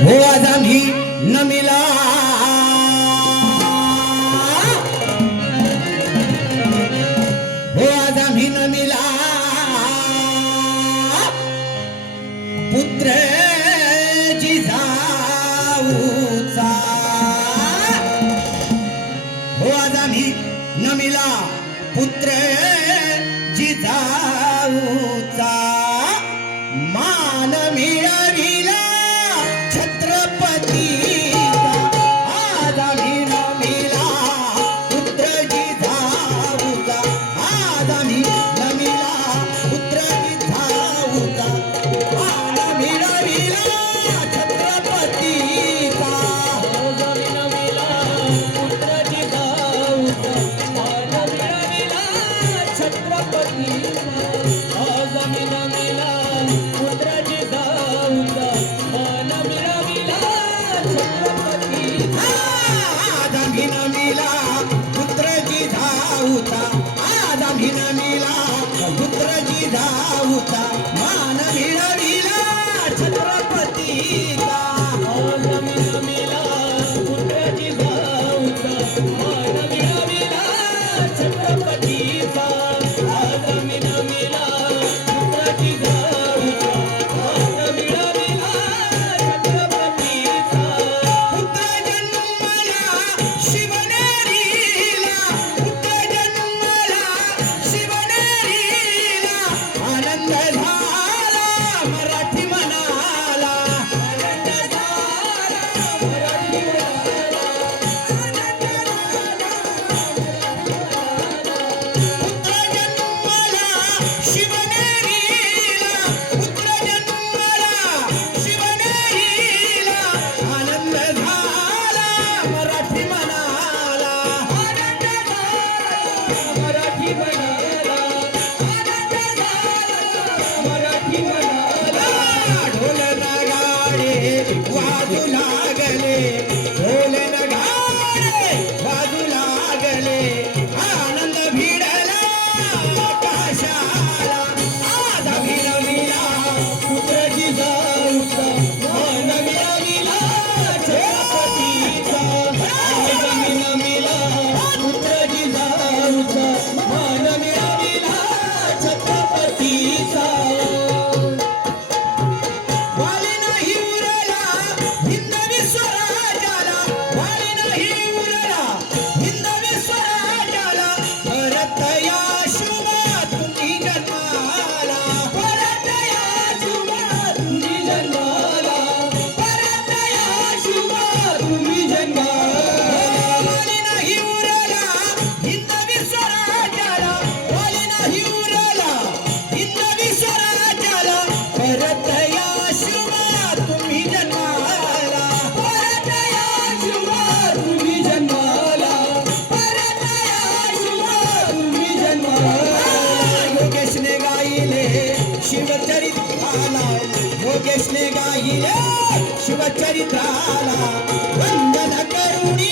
हो आज आम्ही नमिला हो आज आम्ही नमिला पुत्र जिजाऊचा हो आज आम्ही नमिला पुत्र जिजाऊचा मान मिळविला छत्रपतीचा आज आम्ही नमिला पुत्र जिजाऊचा आज आम्ही नमिला पुत्र जिजाऊचा मान मिळविला छत्रपतीचा आज आम्ही नमिला पुत्र जिजाऊचा मान मिळविला छत्रपतीचा आज आम्ही नमिला पुत्र जिजाऊचा मान मिळविला छत्रपतीचा आज आम्ही नमिला पुत्र जिजाऊचा आज आम्ही नमिला पुत्र जिजाऊचा मान मिळविला छत्रपतीचा आज आम्ही नमिला पुत्र जिजाऊचा मान मिळविला छत्रपतीचा आज आम्ही नमिला पुत्र जिजाऊचा मान मिळविला छत्रपतीचा पुत्र जन्मला शिवनेरीला पुत्र जन्मला शिवनेरीला आनंद झाला मराठी मनाला आनंद झाला मराठी मुलाला पुत्र जन्मला शिवनेरीला पुत्र जन्मला शिवनेरीला आनंद झाला मराठी मनाला आनंद झाला मराठी मनाला आनंद झाला मराठी मनाला ढोल नगाडे वाजू लागले ढोल नगाडे वाजू लागले आनंद भिडला आकाशाला आज आम्ही नमिला पुत्र जिजाऊचा मान मिळविला छत्रपतीचा आज आम्ही नमिला पुत्र जिजाऊचा मान मिळविला छत्रपतीचा वाली नाही उरला हिंदवी स्वराज्याला वाली नाही उरला हिंदवी स्वराज्याला परत या शुभा तुम्ही जन्माला परत या शुभा तुम्ही जन्माला परत या शुभा तुम्ही जन्माला वाली नाही उरला हिंदवी स्वराज्याला वाली नाही उरला हिंदवी स्वराज्याला परत या शुभा तुम्ही जन्माला परत या शुभा तुम्ही जन्माला परत या शुभा तुम्ही जन्माला योगेशने गायले शिवचरित्राला योगेशने गायले शिवचरित्राला वंदन करुणी